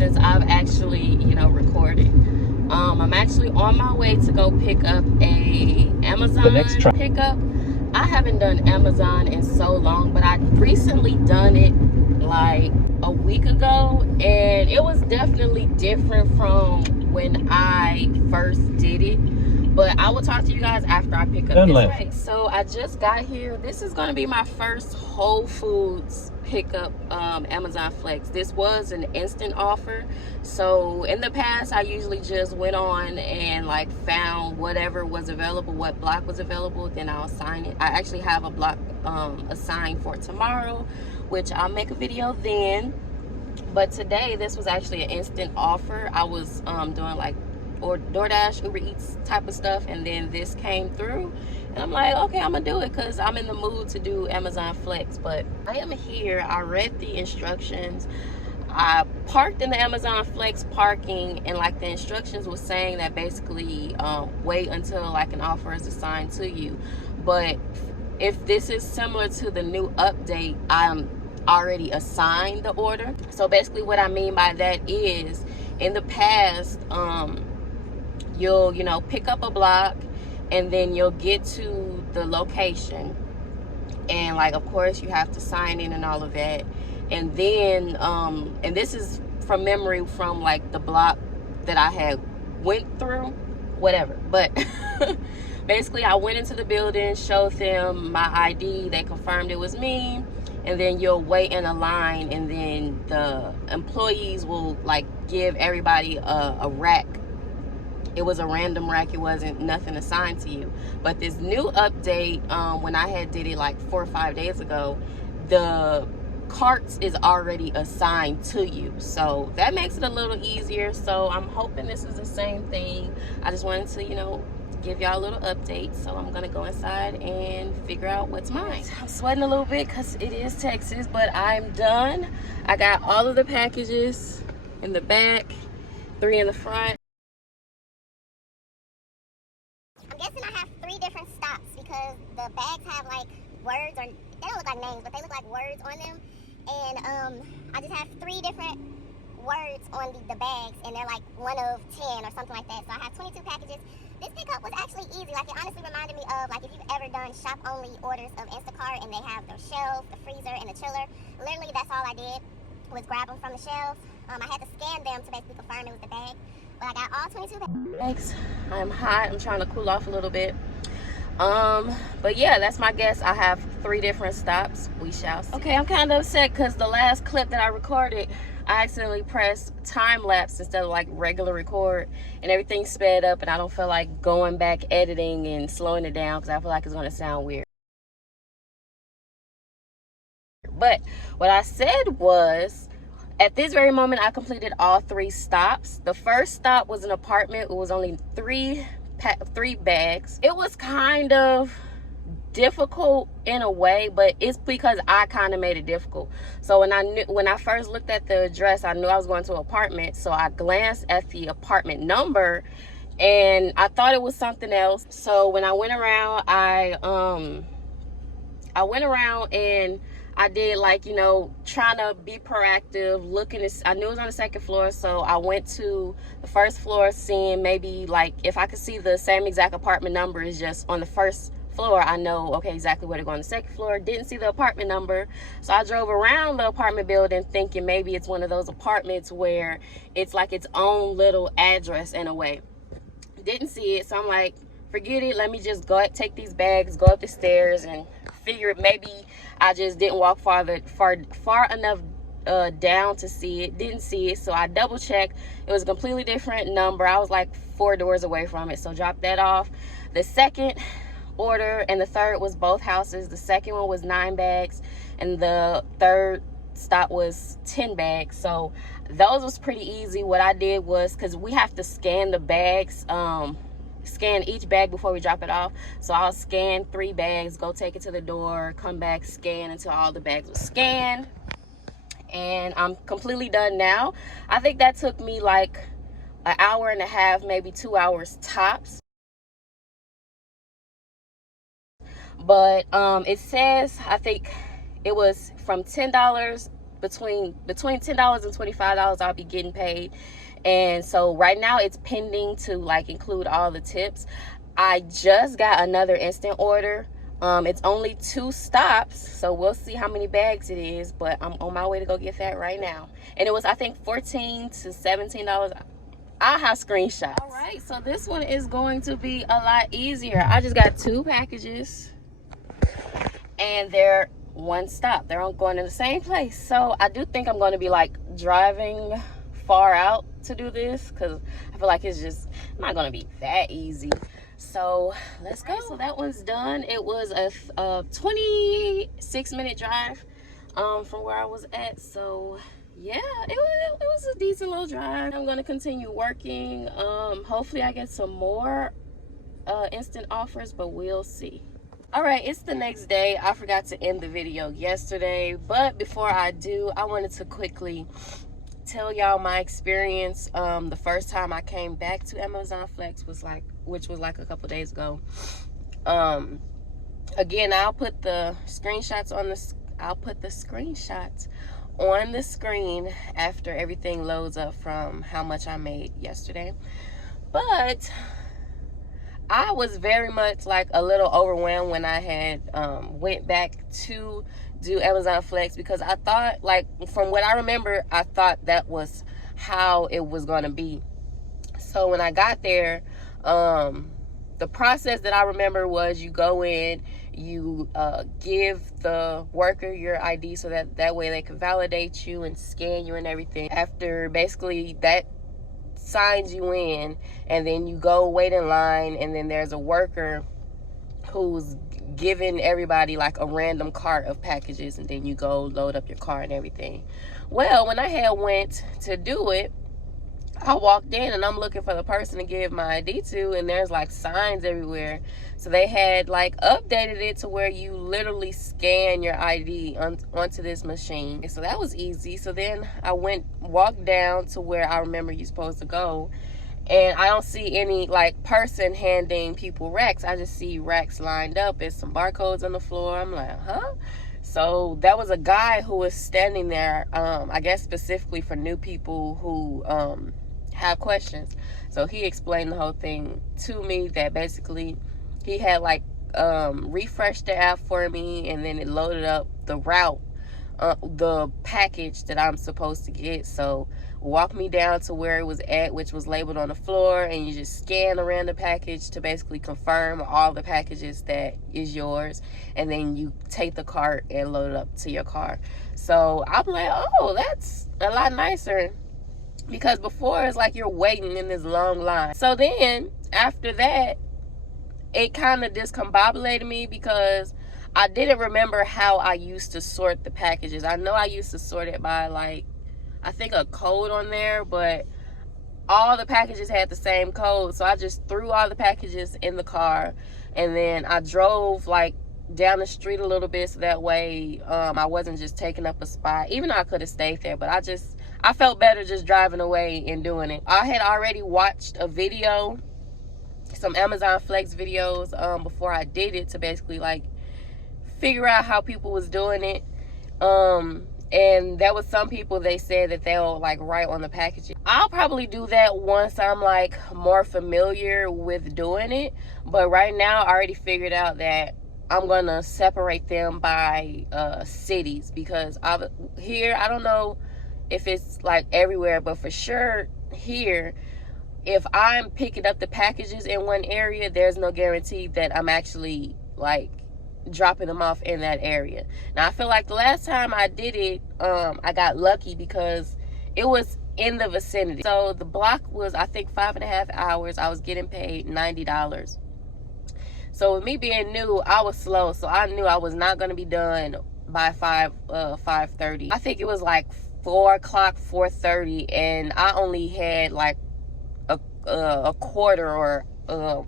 since I've actually, recorded. I'm actually on my way to go pick up a Amazon pickup. I haven't done Amazon in so long, but I recently done it like a week ago, and it was definitely different from when I first did it. But I will talk to you guys after I pick up this. Right, so I just got here. This is going to be my first Whole Foods pickup Amazon Flex. This was an instant offer. So in the past, I usually just went on and like found whatever was available, what block was available, then I'll assign it. I actually have a block assigned for tomorrow, which I'll make a video then. But today, this was actually an instant offer. I was doing like or DoorDash, UberEats type of stuff, and then this came through, and I'm like, okay, I'm gonna do it because I'm in the mood to do Amazon Flex. But I am here. I read the instructions. I parked in the Amazon Flex parking, and like the instructions was saying that basically wait until like an offer is assigned to you. But if this is similar to the new update, I'm already assigned the order. So basically what I mean by that is, in the past, you'll pick up a block, and then you'll get to the location, and like of course you have to sign in and all of that, and then and this is from memory from like the block that I had went through, whatever, but basically I went into the building, showed them my ID, they confirmed it was me, and then you'll wait in a line, and then the employees will like give everybody a rack. It was a random rack. It wasn't nothing assigned to you. But this new update, when I had did it like 4 or 5 days ago, the carts is already assigned to you. So that makes it a little easier. So I'm hoping this is the same thing. I just wanted to, give y'all a little update. So I'm gonna go inside and figure out what's mine. I'm sweating a little bit because it is Texas, but I'm done. I got all of the packages in the back, 3 in the front. I'm guessing I have 3 different stops because the bags have like words, or they don't look like names, but they look like words on them. And I just have 3 different words on the bags, and they're like 1 of 10 or something like that. So I have 22 packages. This pickup was actually easy. Like, it honestly reminded me of like if you've ever done shop only orders of Instacart, and they have the shelf, the freezer, and the chiller. Literally, that's all I did was grab them from the shelves. I had to scan them to basically confirm it was the bag. But I got all 22 bags. I'm hot. I'm trying to cool off a little bit. But yeah, that's my guess. I have 3 different stops. We shall see. Okay, I'm kind of upset because the last clip that I recorded, I accidentally pressed time lapse instead of like regular record, and everything sped up, and I don't feel like going back editing and slowing it down because I feel like it's going to sound weird. But what I said was, at this very moment, I completed all 3 stops. The first stop was an apartment. It was only 3 bags. It was kind of difficult in a way, but it's because I kind of made it difficult. So when I first looked at the address, I knew I was going to an apartment. So I glanced at the apartment number, and I thought it was something else. So when I went around, I went around and I did like, trying to be proactive, looking at, I knew it was on the 2nd floor, so I went to the 1st floor, seeing maybe like if I could see the same exact apartment number is just on the 1st floor, I know, okay, exactly where to go on the 2nd floor. Didn't see the apartment number, so I drove around the apartment building thinking maybe it's one of those apartments where it's like its own little address in a way. Didn't see it, so I'm like, forget it, let me just go take these bags, go up the stairs, and figure maybe I just didn't walk far enough down to see it. Didn't see it, so I double checked. It was a completely different number. I was like 4 doors away from it, so dropped that off. The second order and the third was both houses. The second one was 9 bags, and the third stop was 10 bags. So those was pretty easy. What I did was, because we have to scan the bags, scan each bag before we drop it off, so I'll scan 3 bags, go take it to the door, come back, scan until all the bags were scanned, and I'm completely done now. I think that took me like an hour and a half, maybe 2 hours tops. But it says, I think it was from $10 between $10 and $25 I'll be getting paid. And so right now it's pending to like include all the tips. I just got another instant order. It's only 2 stops, so we'll see how many bags it is, but I'm on my way to go get that right now. And it was, I think, $14 to $17. I have screenshots. All right, so this one is going to be a lot easier. I just got 2 packages and they're one stop. They're all going to the same place. So I do think I'm going to be like driving far out to do this, because I feel like it's just not going to be that easy. So let's go. So that one's done. It was a 26-minute drive from where I was at. So yeah, it was a decent little drive. I'm gonna continue working. Hopefully I get some more instant offers, but we'll see. All right, it's the next day. I forgot to end the video yesterday, but before I do, I wanted to quickly tell y'all my experience. The first time I came back to Amazon Flex which was like a couple days ago. Again, I'll put the screenshots on the screen after everything loads up from how much I made yesterday. But I was very much like a little overwhelmed when I had went back to do Amazon Flex, because I thought, like, from what I remember, I thought that was how it was going to be. So when I got there, the process that I remember was you go in, you give the worker your ID so that way they can validate you and scan you and everything. After basically that signs you in, and then you go wait in line, and then there's a worker who's giving everybody like a random cart of packages, and then you go load up your car and everything. Well, when I had went to do it, I walked in and I'm looking for the person to give my ID to, and there's like signs everywhere. So they had like updated it to where you literally scan your ID onto this machine. So that was easy. So then I walked down to where I remember you're supposed to go, and I don't see any like person handing people racks. I just see racks lined up and some barcodes on the floor. I'm like, huh? So that was a guy who was standing there, I guess specifically for new people who have questions. So he explained the whole thing to me, that basically he had like refreshed the app for me, and then it loaded up the route, the package that I'm supposed to get. So walk me down to where it was at, which was labeled on the floor, and you just scan around the package to basically confirm all the packages that is yours, and then you take the cart and load it up to your car. So I'm like, oh, that's a lot nicer, because before it's like you're waiting in this long line. So then after that, it kind of discombobulated me, because I didn't remember how I used to sort the packages. I know I used to sort it by like, I think a code on there, but all the packages had the same code. So I just threw all the packages in the car, and then I drove like down the street a little bit, so that way I wasn't just taking up a spot, even though I could have stayed there. But I felt better just driving away and doing it. I had already watched a video, some Amazon Flex videos before I did it, to basically like figure out how people was doing it. And there was some people, they said that they'll like write on the packaging. I'll probably do that once I'm like more familiar with doing it. But right now I already figured out that I'm gonna separate them by cities, because here, I don't know if it's like everywhere, but for sure here, if I'm picking up the packages in one area, there's no guarantee that I'm actually like dropping them off in that area. Now I feel like the last time I did it, I got lucky because it was in the vicinity. So the block was, I think, 5.5 hours. I was getting paid $90. So with me being new, I was slow, so I knew I was not going to be done by 5:30. I think it was like 4 o'clock, 4:30, and I only had like a quarter or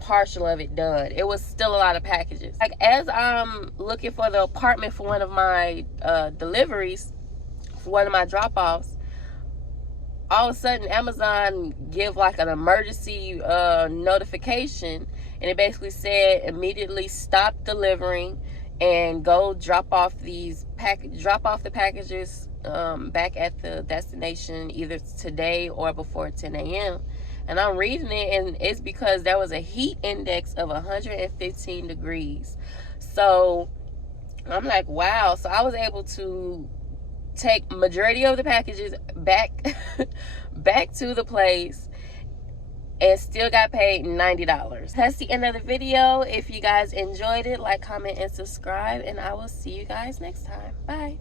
partial of it done. It was still a lot of packages. Like, as I'm looking for the apartment for one of my deliveries, for one of my drop-offs, all of a sudden Amazon give like an emergency notification, and it basically said immediately stop delivering and go drop off the packages back at the destination either today or before 10 a.m. And I'm reading it, and it's because there was a heat index of 115 degrees. So I'm like, wow. So I was able to take majority of the packages back back to the place and still got paid $90. That's the end of the video. If you guys enjoyed it, like, comment, and subscribe, and I will see you guys next time. Bye.